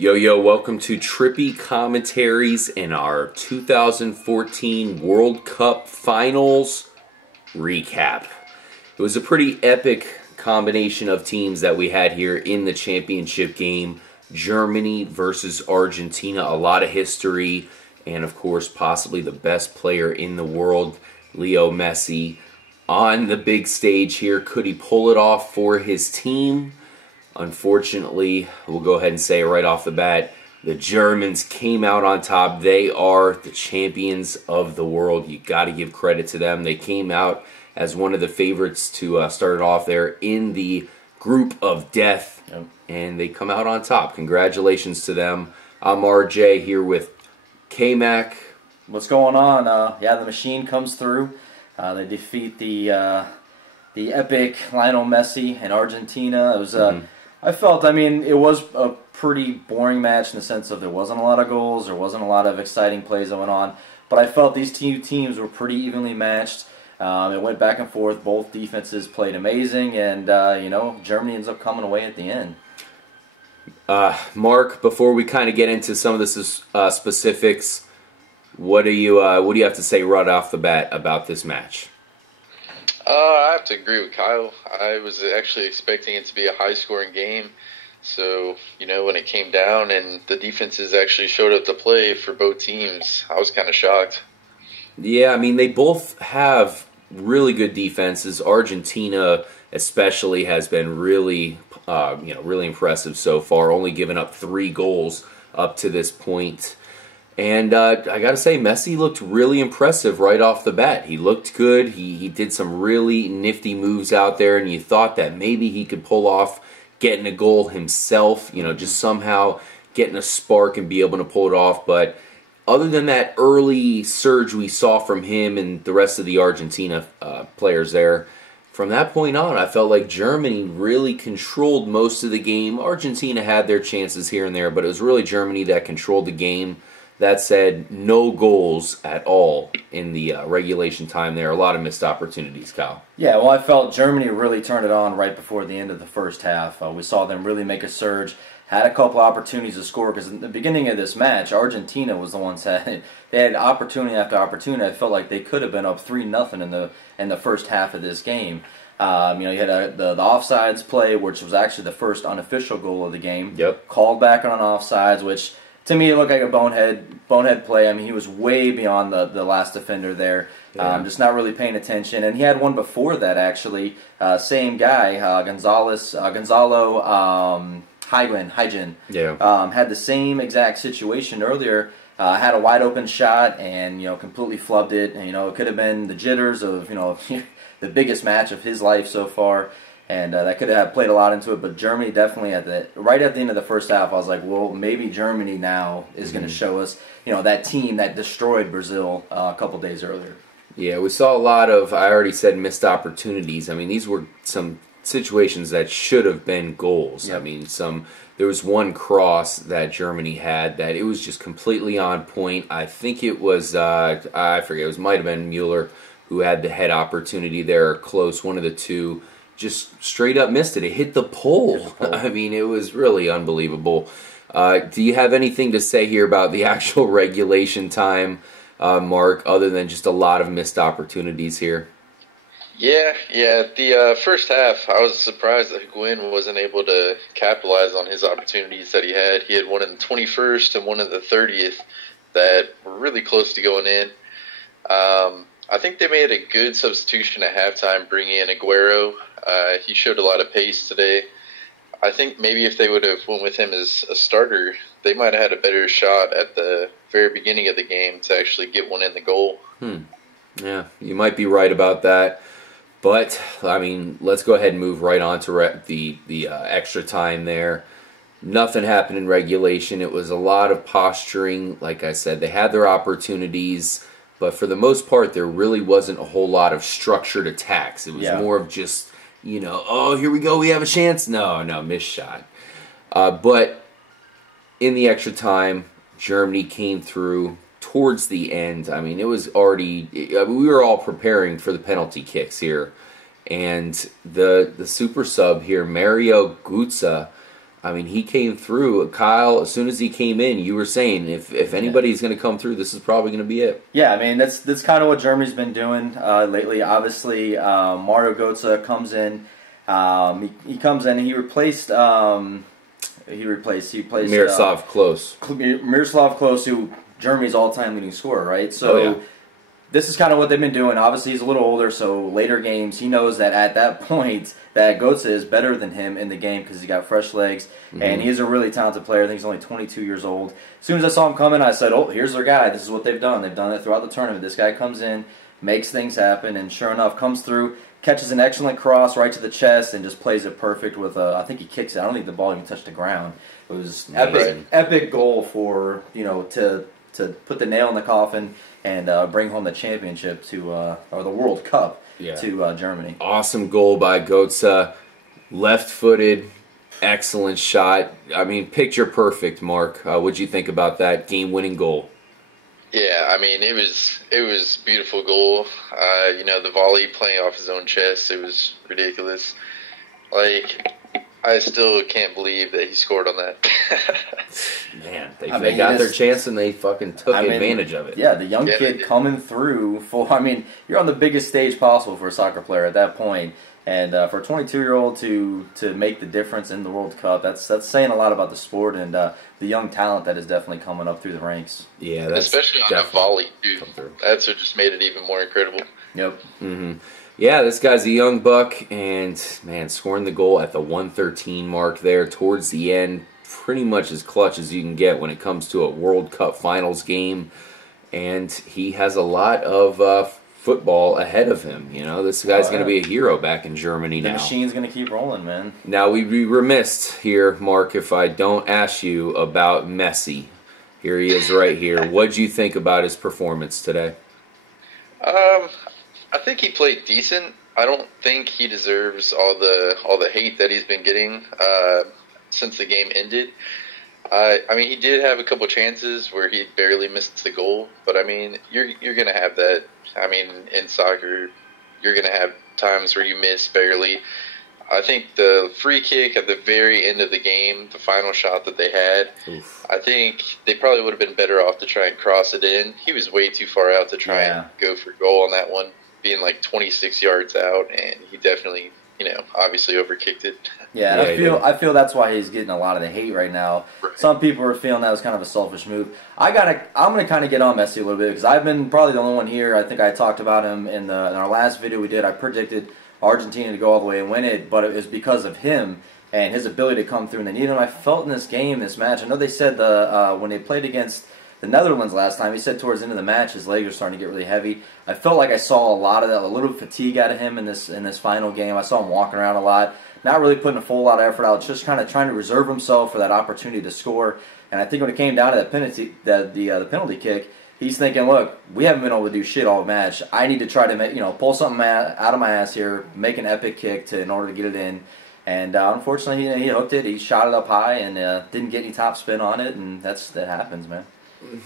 Yo, yo, welcome to Trippy Commentaries in our 2014 World Cup Finals recap. It was a pretty epic combination of teams that we had here in the championship game. Germany versus Argentina, a lot of history, and of course possibly the best player in the world, Leo Messi, on the big stage here. Could he pull it off for his team? Unfortunately, we'll go ahead and say it right off the bat, the Germans came out on top. They are the champions of the world. You got to give credit to them. They came out as one of the favorites to start it off there in the group of death, and they come out on top. Congratulations to them. I'm RJ here with K-Mac. What's going on? Yeah, the machine comes through. They defeat the epic Lionel Messi in Argentina. It was it was a pretty boring match in the sense of there wasn't a lot of goals, there wasn't a lot of exciting plays that went on, but I felt these two teams were pretty evenly matched. It went back and forth. Both defenses played amazing, and Germany ends up coming away at the end. Mark, before we kind of get into some of the specifics, what do you have to say right off the bat about this match? I have to agree with Kyle. I was actually expecting it to be a high-scoring game. So, when it came down and the defenses actually showed up to play for both teams, I was kind of shocked. Yeah, I mean, they both have really good defenses. Argentina especially has been really impressive so far, only giving up 3 goals up to this point. And I got to say, Messi looked really impressive right off the bat. He looked good. He did some really nifty moves out there, and you thought that maybe he could pull off getting a goal himself, just somehow getting a spark and be able to pull it off. But other than that early surge we saw from him and the rest of the Argentina players there, from that point on, I felt like Germany really controlled most of the game. Argentina had their chances here and there, but it was really Germany that controlled the game. That said, no goals at all in the regulation time there. A lot of missed opportunities, Kyle. Yeah, well, I felt Germany really turned it on right before the end of the first half. We saw them really make a surge, had a couple opportunities to score, because in the beginning of this match, Argentina was the ones that they had opportunity after opportunity. I felt like they could have been up 3-0 in the first half of this game. You had the offsides play, which was actually the first unofficial goal of the game. Yep. Called back on offsides, which to me, it looked like a bonehead play. I mean, he was way beyond the last defender there, just not really paying attention. And he had one before that, actually. Same guy, Gonzalo Higuain, had the same exact situation earlier. Had a wide open shot and completely flubbed it. And, it could have been the jitters of the biggest match of his life so far. And that could have played a lot into it, but Germany definitely right at the end of the first half, I was like, well, maybe Germany now is going to show us, that team that destroyed Brazil a couple days earlier. Yeah, we saw a lot of, I already said, missed opportunities. I mean, these were some situations that should have been goals. Yep. I mean, there was one cross that Germany had that it was just completely on point. I think it was, I forget, it might have been Mueller who had the head opportunity there, close, one of the two. Just straight up missed it. It hit the pole. I mean, it was really unbelievable. Do you have anything to say here about the actual regulation time, Mark, other than just a lot of missed opportunities here? Yeah. The first half, I was surprised that Higuain wasn't able to capitalize on his opportunities that he had. He had one in the 21st and one in the 30th that were really close to going in. I think they made a good substitution at halftime, bringing in Aguero. He showed a lot of pace today. I think maybe if they would have went with him as a starter, they might have had a better shot at the very beginning of the game to actually get one in the goal. Yeah, you might be right about that. But, I mean, let's go ahead and move right on to the extra time there. Nothing happened in regulation. It was a lot of posturing. Like I said, they had their opportunities. But for the most part, there really wasn't a whole lot of structured attacks. It was more of just, oh, here we go, we have a chance. No, missed shot. But in the extra time, Germany came through towards the end. I mean, it was already, we were all preparing for the penalty kicks here. And the super sub here, Mario Götze, I mean, he came through. Kyle, as soon as he came in, you were saying if anybody's going to come through, this is probably going to be it. Yeah, I mean, that's kind of what Germany's been doing lately. Obviously, Mario Götze comes in. He comes in and he replaced Miroslav Klose. Miroslav Klose, who Germany's all-time leading scorer, right? So this is kind of what they've been doing. Obviously, he's a little older, so later games, he knows that at that point that Götze is better than him in the game because he's got fresh legs, and he's a really talented player. I think he's only 22 years old. As soon as I saw him coming, I said, oh, here's their guy. This is what they've done. They've done it throughout the tournament. This guy comes in, makes things happen, and sure enough, comes through, catches an excellent cross right to the chest, and just plays it perfect with I think he kicks it. I don't think the ball even touched the ground. It was epic goal for, to put the nail in the coffin and bring home the championship or the World Cup to Germany. Awesome goal by Götze. Left-footed, excellent shot. I mean, picture perfect, Mark. What'd you think about that game-winning goal? Yeah, I mean, it was a beautiful goal. The volley playing off his own chest, it was ridiculous. Like, I still can't believe that he scored on that. Man, they got their chance and they fucking took advantage of it. Yeah, the young kid coming through you're on the biggest stage possible for a soccer player at that point. And for a 22-year-old to make the difference in the World Cup, that's saying a lot about the sport and the young talent that is definitely coming up through the ranks. Yeah, that's especially on a volley, dude. That's what just made it even more incredible. Yep. Mm-hmm. Yeah, this guy's a young buck, and man, scoring the goal at the 1:13 mark there towards the end, pretty much as clutch as you can get when it comes to a World Cup Finals game. And he has a lot of football ahead of him. This guy's going to be a hero back in Germany now. The machine's going to keep rolling, man. Now, we'd be remiss here, Mark, if I don't ask you about Messi. Here he is right here. What'd you think about his performance today? I think he played decent. I don't think he deserves all the hate that he's been getting since the game ended. I mean, he did have a couple chances where he barely missed the goal, but I mean, you're gonna have that. I mean, in soccer, you're gonna have times where you miss barely. I think the free kick at the very end of the game, the final shot that they had, I think they probably would have been better off to try and cross it in. He was way too far out to try and go for goal on that one, being like 26 yards out, and he definitely, obviously overkicked it. Yeah, I feel that's why he's getting a lot of the hate right now. Right. Some people are feeling that was kind of a selfish move. I'm gonna kind of get on Messi a little bit because I've been probably the only one here. I think I talked about him in our last video we did. I predicted Argentina to go all the way and win it, but it was because of him and his ability to come through. And they needed him. I felt in this match. I know they said when they played against the Netherlands last time, he said towards the end of the match his legs are starting to get really heavy. I felt like I saw a lot of that, a little fatigue out of him in this final game. I saw him walking around a lot, not really putting a full lot of effort out, just kind of trying to reserve himself for that opportunity to score. And I think when it came down to that penalty, the penalty kick, he's thinking, look, we haven't been able to do shit all match. I need to try to pull something out of my ass here, make an epic kick in order to get it in. And unfortunately, he hooked it. He shot it up high and didn't get any top spin on it, and that happens, man.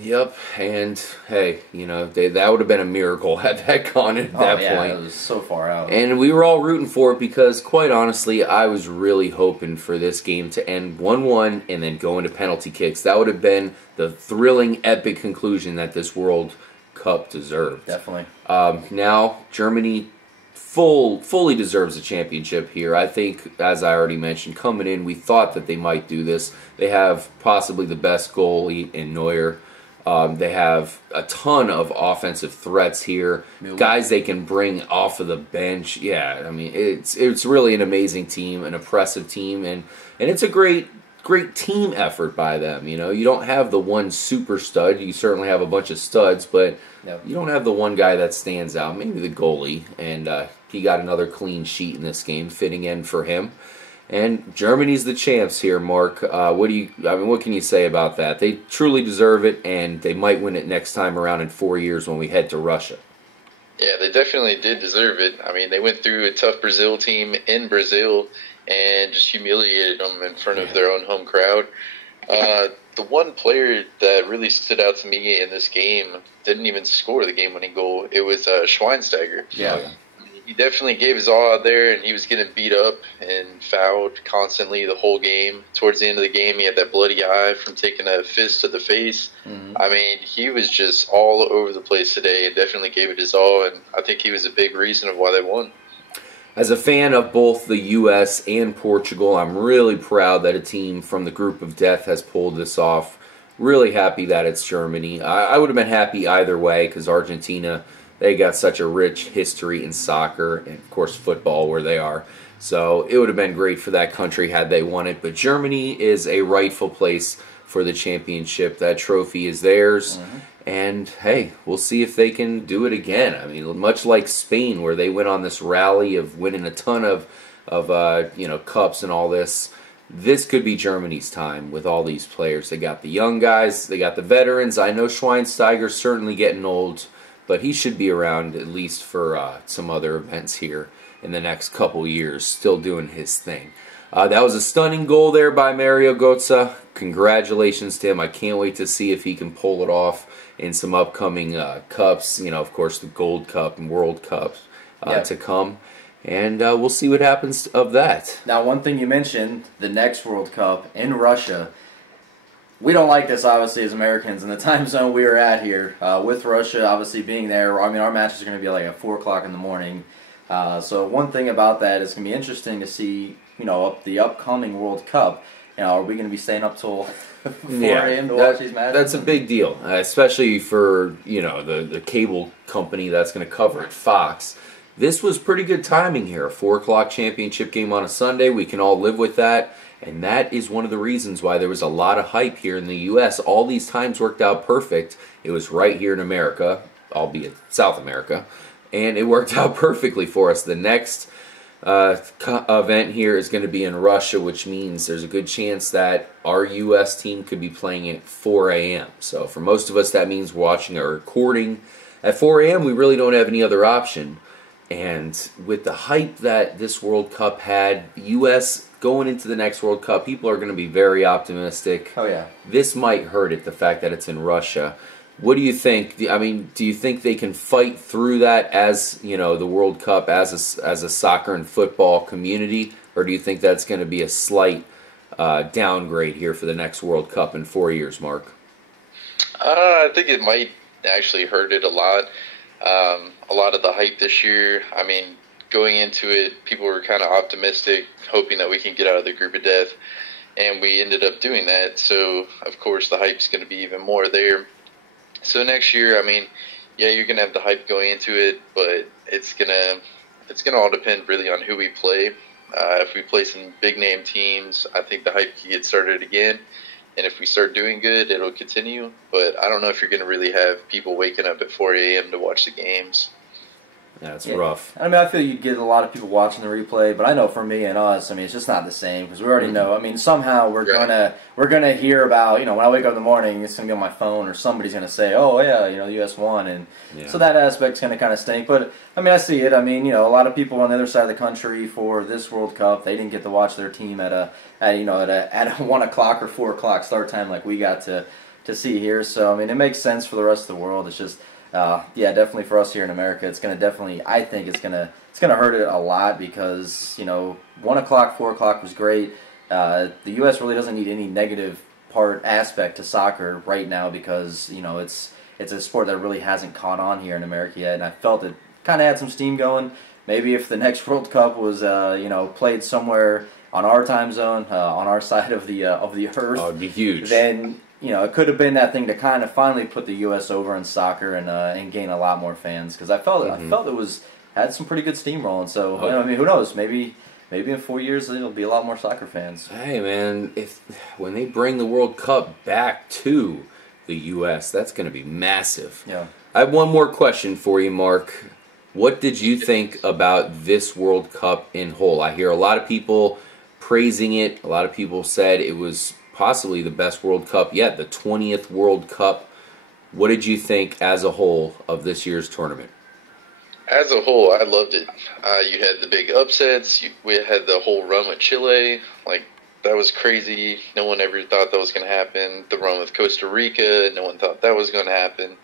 Yep, and hey, that would have been a miracle had that gone at that point. It was so far out. And we were all rooting for it because, quite honestly, I was really hoping for this game to end 1-1 and then go into penalty kicks. That would have been the thrilling, epic conclusion that this World Cup deserved. Definitely. Now, Germany fully deserves a championship here. I think, as I already mentioned, coming in, we thought that they might do this. They have possibly the best goalie in Neuer. They have a ton of offensive threats here. Guys they can bring off of the bench. Yeah, I mean, it's really an amazing team, an impressive team, and it's a great team effort by them. You don't have the one super stud. You certainly have a bunch of studs, but you don't have the one guy that stands out. Maybe the goalie, and he got another clean sheet in this game, fitting in for him. And Germany's the champs here, Mark. What can you say about that? They truly deserve it, and they might win it next time around in 4 years when we head to Russia. Yeah, they definitely did deserve it. I mean, they went through a tough Brazil team in Brazil and just humiliated them in front of their own home crowd. The one player that really stood out to me in this game didn't even score the game-winning goal. It was Schweinsteiger. Yeah. he definitely gave his all out there, and he was getting beat up and fouled constantly the whole game. Towards the end of the game, he had that bloody eye from taking a fist to the face. I mean, he was just all over the place today and definitely gave it his all, and I think he was a big reason of why they won. As a fan of both the U.S. and Portugal, I'm really proud that a team from the group of death has pulled this off. Really happy that it's Germany. I would have been happy either way because Argentina, they got such a rich history in soccer and, of course, football where they are. So it would have been great for that country had they won it. But Germany is a rightful place for the championship. That trophy is theirs. And, hey, we'll see if they can do it again. I mean, much like Spain, where they went on this rally of winning a ton of cups and all this, this could be Germany's time with all these players. They got the young guys. They got the veterans. I know Schweinsteiger's certainly getting old, but he should be around at least for some other events here in the next couple years, still doing his thing. That was a stunning goal there by Mario Götze. Congratulations to him. I can't wait to see if he can pull it off in some upcoming cups. You know, of course, the Gold Cup and World Cup to come. And we'll see what happens of that. Now, one thing you mentioned, the next World Cup in Russia. We don't like this, obviously, as Americans. In the time zone we are at here, with Russia obviously being there, I mean, our matches are going to be like at 4 o'clock in the morning. So one thing about that is going to be interesting to see, you know, the upcoming World Cup. You know, are we going to be staying up till 4 a.m. to watch these matches? That's a big deal, especially for, you know, the cable company that's going to cover it, Fox. This was pretty good timing here. A 4 o'clock championship game on a Sunday. We can all live with that. And that is one of the reasons why there was a lot of hype here in the U.S. All these times worked out perfect. It was right here in America, albeit South America. And it worked out perfectly for us. The next event here is going to be in Russia, which means there's a good chance that our U.S. team could be playing at 4 a.m. So for most of us, that means watching or recording at 4 a.m. We really don't have any other option. And with the hype that this World Cup had, the U.S. going into the next World Cup, people are going to be very optimistic. Oh, yeah. This might hurt it, the fact that it's in Russia. What do you think? I mean, do you think they can fight through that as, you know, the World Cup as a soccer and football community? Or do you think that's going to be a slight downgrade here for the next World Cup in 4 years, Mark? I think it might actually hurt it a lot. A lot of the hype this year, I mean, going into it, people were kind of optimistic, hoping that we can get out of the group of death, and we ended up doing that. So, of course, the hype's going to be even more there. So next year, I mean, yeah, you're going to have the hype going into it, but it's gonna all depend really on who we play. If we play some big-name teams, I think the hype can get started again. And if we start doing good, it'll continue. But I don't know if you're going to really have people waking up at 4 a.m. to watch the games. Yeah, it's rough. I mean, I feel you get a lot of people watching the replay, but I know for me and us, I mean, it's just not the same because we already know. I mean, somehow we're gonna hear about, you know, when I wake up in the morning, it's gonna be on my phone or somebody's gonna say, oh yeah, you know, the U.S. won, and so that aspect's gonna kind of stink. But I mean, I see it. I mean, you know, a lot of people on the other side of the country for this World Cup, they didn't get to watch their team at a 1 o'clock or 4 o'clock start time like we got to see here. So I mean, it makes sense for the rest of the world. It's just. Yeah, definitely for us here in America, it's going to definitely, I think it's going to hurt it a lot because, you know, 1 o'clock, 4 o'clock was great. The U.S. really doesn't need any negative aspect to soccer right now because, you know, it's a sport that really hasn't caught on here in America yet, and I felt it kind of had some steam going. Maybe if the next World Cup was, you know, played somewhere on our time zone, on our side of the earth, it'd be huge. Then, you know, it could have been that thing to kind of finally put the U.S. over in soccer and gain a lot more fans because I felt it had some pretty good steam rolling. So you know, I mean, who knows? Maybe in 4 years there'll be a lot more soccer fans. Hey man, when they bring the World Cup back to the U.S., that's going to be massive. Yeah. I have one more question for you, Mark. What did you think about this World Cup in whole? I hear a lot of people praising it. A lot of people said it was possibly the best World Cup yet, the 20th World Cup. What did you think as a whole of this year's tournament? As a whole, I loved it. You had the big upsets. We had the whole run with Chile. Like, that was crazy. No one ever thought that was going to happen. The run with Costa Rica, no one thought that was going to happen.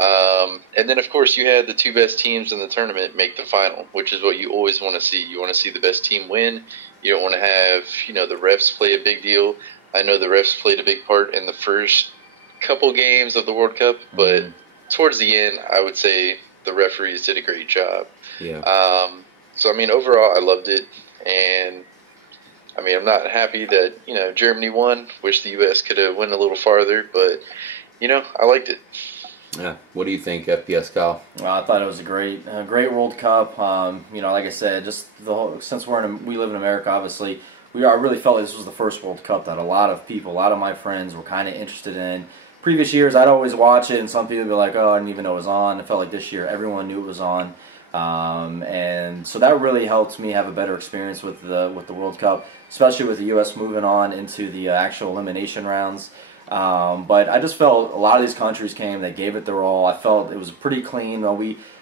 And then, of course, you had the two best teams in the tournament make the final, which is what you always want to see. You want to see the best team win. You don't want to have, the refs play a big deal. I know the refs played a big part in the first couple games of the World Cup, but towards the end, I would say the referees did a great job. Yeah. So, I mean, overall, I loved it. And, I mean, I'm not happy that, Germany won. Wish the U.S. could have went a little farther, but, I liked it. Yeah. What do you think, FPS Kyle? Well, I thought it was a great World Cup. Like I said, just since we live in America, obviously, I really felt like this was the first World Cup that a lot of my friends were kind of interested in. Previous years, I'd always watch it, and some people would be like, "Oh, I didn't even know it was on." It felt like this year, everyone knew it was on, and so that really helped me have a better experience with the World Cup, especially with the U.S. moving on into the actual elimination rounds. But I just felt a lot of these countries came, they gave it their all. I felt it was pretty clean.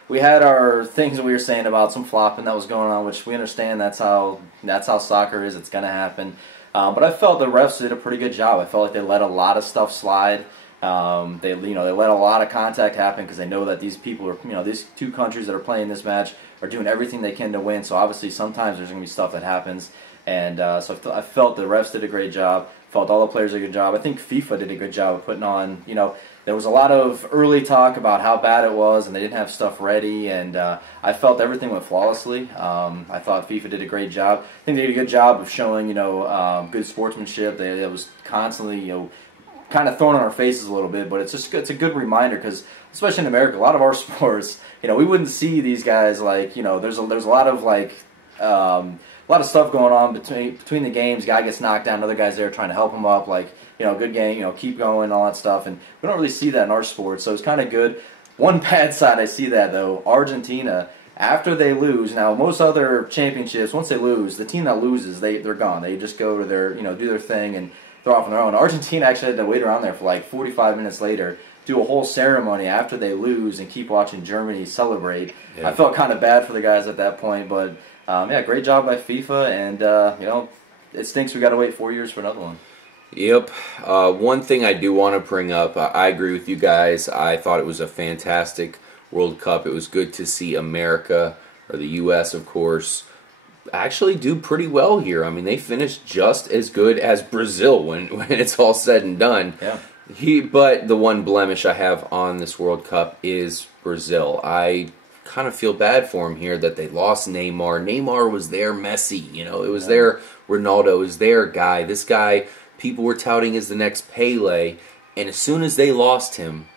We had our things that we were saying about some flopping that was going on, which we understand that's how soccer is. It's going to happen. But I felt the refs did a pretty good job. I felt like they let a lot of stuff slide. They let a lot of contact happen because they know that these people are, these two countries that are playing this match are doing everything they can to win. So obviously sometimes there's going to be stuff that happens. And so I felt the refs did a great job. Felt all the players did a good job. I think FIFA did a good job of putting on, there was a lot of early talk about how bad it was and they didn't have stuff ready, and I felt everything went flawlessly. I thought FIFA did a great job. I think they did a good job of showing, good sportsmanship. It was constantly, kind of thrown in our faces a little bit, but it's a good reminder because, especially in America, a lot of our sports, we wouldn't see these guys like, there's a lot of like, a lot of stuff going on between the games. Guy gets knocked down, another guy's there trying to help him up, like, good game, keep going, all that stuff. And we don't really see that in our sport, so it's kind of good. One bad side I see that, though, Argentina, after they lose, now most other championships, once they lose, the team that loses, they're gone. They just go to their, do their thing and they're off on their own. Argentina actually had to wait around there for like 45 minutes later, do a whole ceremony after they lose and keep watching Germany celebrate. Yeah. I felt kind of bad for the guys at that point, but great job by FIFA, and it stinks we got to wait 4 years for another one. Yep. One thing I do want to bring up, I agree with you guys. I thought it was a fantastic World Cup. It was good to see America, or the U.S., of course, actually do pretty well here. I mean, they finished just as good as Brazil when it's all said and done. Yeah. But the one blemish I have on this World Cup is Brazil. I kind of feel bad for him here that they lost Neymar. Neymar was their Messi, it was their Ronaldo, it was their guy. This guy people were touting as the next Pele, and as soon as they lost him,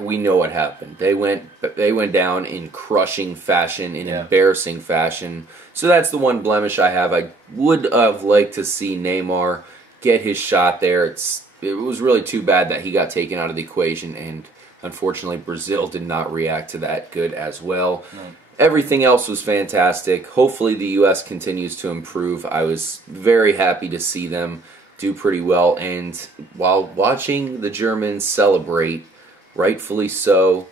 we know what happened. They went down in crushing fashion, in embarrassing fashion. So that's the one blemish I have. I would have liked to see Neymar get his shot there. It was really too bad that he got taken out of the equation, and unfortunately, Brazil did not react to that good as well. No. Everything else was fantastic. Hopefully, the U.S. continues to improve. I was very happy to see them do pretty well. And while watching the Germans celebrate, rightfully so,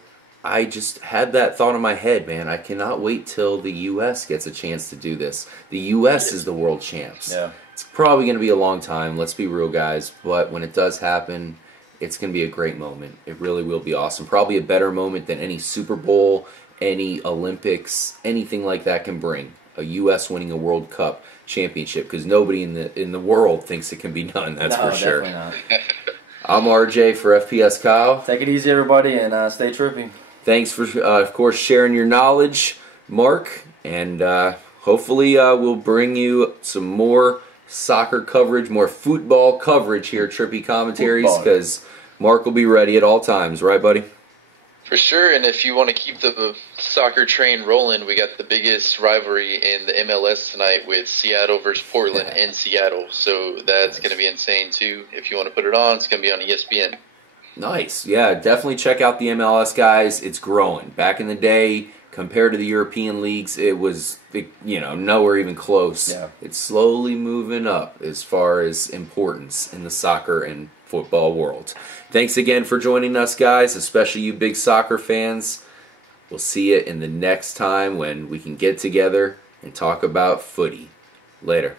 I just had that thought in my head, man. I cannot wait till the U.S. gets a chance to do this. The U.S. is the world champs. Yeah. It's probably going to be a long time, let's be real, guys. But when it does happen, it's going to be a great moment. It really will be awesome. Probably a better moment than any Super Bowl, any Olympics, anything like that can bring. A U.S. winning a World Cup championship, because nobody in the world thinks it can be done. That's for sure. Definitely not. I'm RJ for FPS Kyle. Take it easy, everybody, and stay trippy. Thanks for, of course, sharing your knowledge, Mark. And hopefully we'll bring you some more soccer coverage, more football coverage here at Trippy Commentaries, because Mark will be ready at all times. Right, buddy? For sure, and if you want to keep the soccer train rolling, we got the biggest rivalry in the MLS tonight with Seattle versus Portland in Seattle. So that's going to be insane, too. If you want to put it on, it's going to be on ESPN. Nice. Yeah, definitely check out the MLS, guys. It's growing. Back in the day, compared to the European leagues, it was, nowhere even close. Yeah. It's slowly moving up as far as importance in the soccer and football world. Thanks again for joining us, guys, especially you big soccer fans. We'll see you in the next time when we can get together and talk about footy. Later.